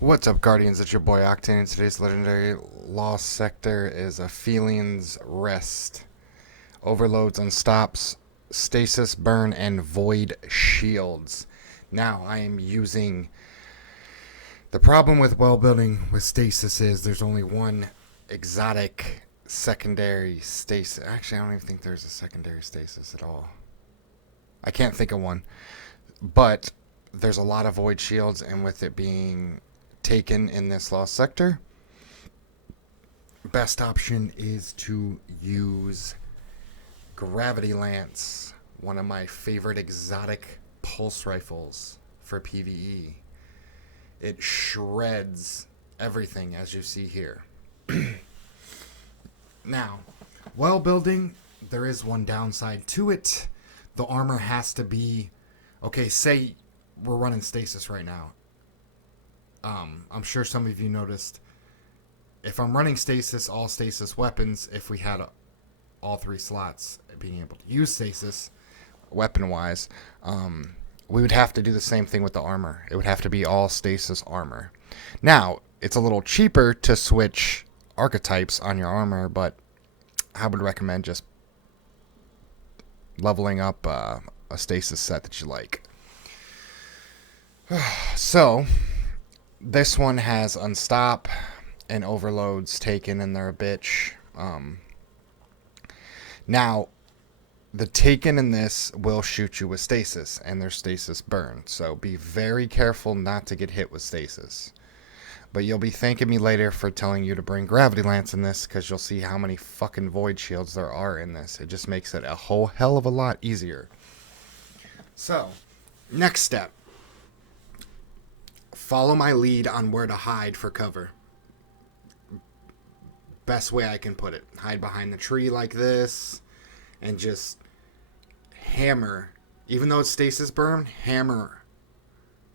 What's up, Guardians? It's your boy Octane, and today's legendary lost sector is Aphelion's Rest. Overloads, unstops, stasis, burn, and void shields. Now, I am using. The problem with well building with stasis is there's only one exotic secondary stasis. Actually, I don't even think there's a secondary stasis at all. I can't think of one. But there's a lot of void shields, and with it being taken in this lost sector, best option is to use Gravity Lance, one of my favorite exotic pulse rifles for PvE. It shreds everything, as you see here. Now, while building, there is one downside to it. The armor has to be, okay, say we're running stasis right now. I'm sure some of you noticed, if I'm running stasis, all stasis weapons, if we had all three slots being able to use stasis weapon wise, we would have to do the same thing with the armor. It would have to be all stasis armor. Now, it's a little cheaper to switch archetypes on your armor, but I would recommend just leveling up a stasis set that you like. So, this one has unstop and overloads taken, and they're a bitch. Now, the taken in this will shoot you with stasis, and their stasis burn. So be very careful not to get hit with stasis. But you'll be thanking me later for telling you to bring Gravity Lance in this, because you'll see how many fucking void shields there are in this. It just makes it a whole hell of a lot easier. So, next step. Follow my lead on where to hide for cover. Best way I can put it. Hide behind the tree like this, and just hammer, even though it's stasis burn, hammer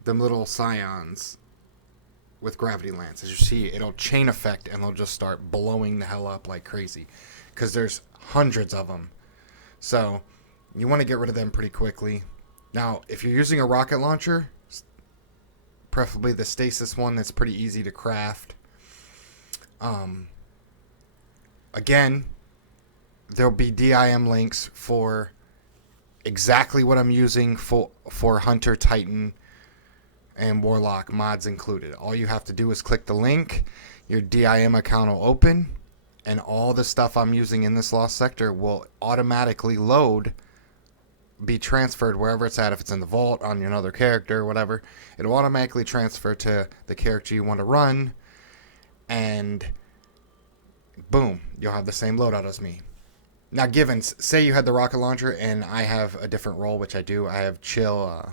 them little scions with Gravity Lance. As you see, it'll chain effect, and they'll just start blowing the hell up like crazy, because there's hundreds of them. So you want to get rid of them pretty quickly. Now, if you're using a rocket launcher, preferably the stasis one, that's pretty easy to craft. Again, there'll be DIM links for exactly what I'm using for Hunter, Titan, and Warlock mods included. All you have to do is click the link, your DIM account will open, and all the stuff I'm using in this lost sector will automatically load, be transferred wherever it's at. If it's in the vault, on another character, whatever, it'll automatically transfer to the character you want to run, and boom, you'll have the same loadout as me. Now, given, say you had the rocket launcher and I have a different role, which I do. I have chill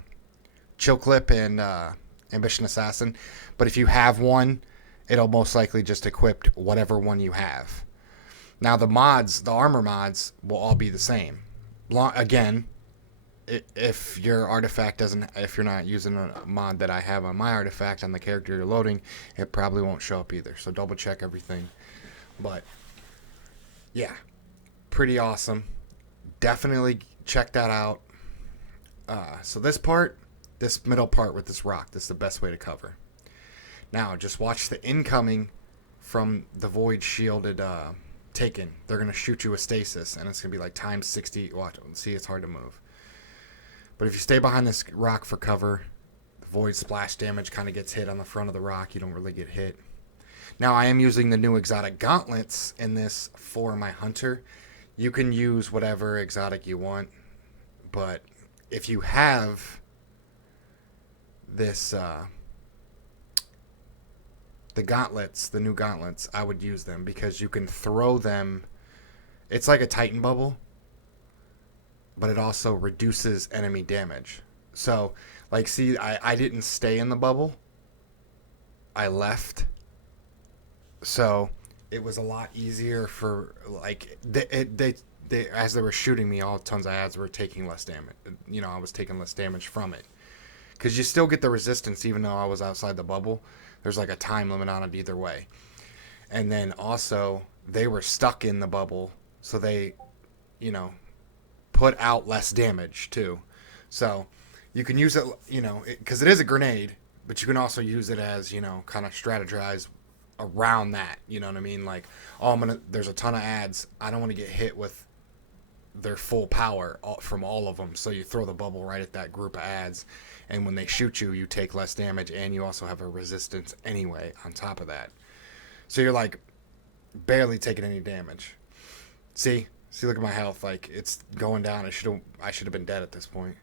clip and ambition assassin. But if you have one, it'll most likely just equip whatever one you have. Now, the mods, the armor mods, will all be the same. Again, if your artifact doesn't, if you're not using a mod that I have on my artifact on the character you're loading, it probably won't show up either. So double check everything. But yeah, pretty awesome. Definitely check that out. So this middle part with this rock, this is the best way to cover. Now, just watch the incoming from the void shielded taken. They're going to shoot you with stasis, and it's going to be like times 60. Watch, see, it's hard to move. But if you stay behind this rock for cover, the void splash damage kind of gets hit on the front of the rock. You don't really get hit. Now, I am using the new exotic gauntlets in this for my hunter. You can use whatever exotic you want, but if you have this, the gauntlets, the new gauntlets, I would use them because you can throw them. It's like a Titan bubble, but it also reduces enemy damage. So, like, see, I didn't stay in the bubble. I left. So it was a lot easier for, like, they as they were shooting me, all tons of ads were taking less damage. You know, I was taking less damage from it. Because you still get the resistance even though I was outside the bubble. There's like a time limit on it either way. And then also, they were stuck in the bubble, so they, you know, put out less damage too. So you can use it, you know, because it is a grenade. But you can also use it as, you know, kind of strategize around that. You know what I mean? Like, oh, there's a ton of ads. I don't want to get hit with their full power from all of them. So you throw the bubble right at that group of ads. And when they shoot you, you take less damage. And you also have a resistance anyway on top of that. So you're like barely taking any damage. See, look at my health. Like, it's going down. I should have been dead at this point.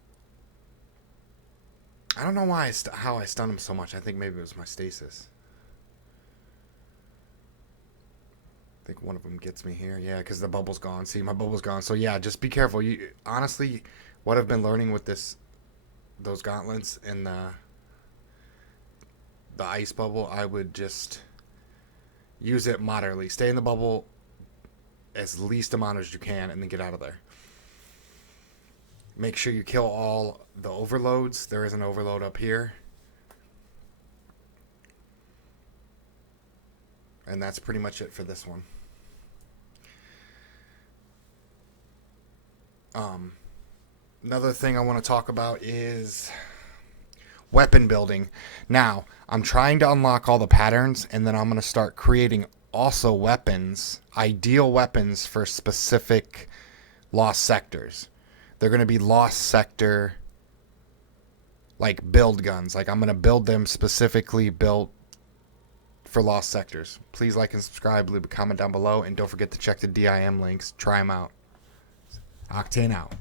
I don't know why how I stunned him so much. I think maybe it was my stasis. I think one of them gets me here. Yeah, because the bubble's gone. See, my bubble's gone. So yeah, just be careful. You honestly, what I've been learning with those gauntlets and the ice bubble, I would just use it moderately. Stay in the bubble as least amount as you can, and then get out of there. Make sure you kill all the overloads. There is an overload up here. And that's pretty much it for this one. Another thing I want to talk about is weapon building. Now, I'm trying to unlock all the patterns, and then I'm going to start creating also weapons, ideal weapons for specific lost sectors. They're going to be lost sector, like, build guns. Like, I'm going to build them specifically built for lost sectors. Please like and subscribe, leave a comment down below, and don't forget to check the DIM links. Try them out. Octane out.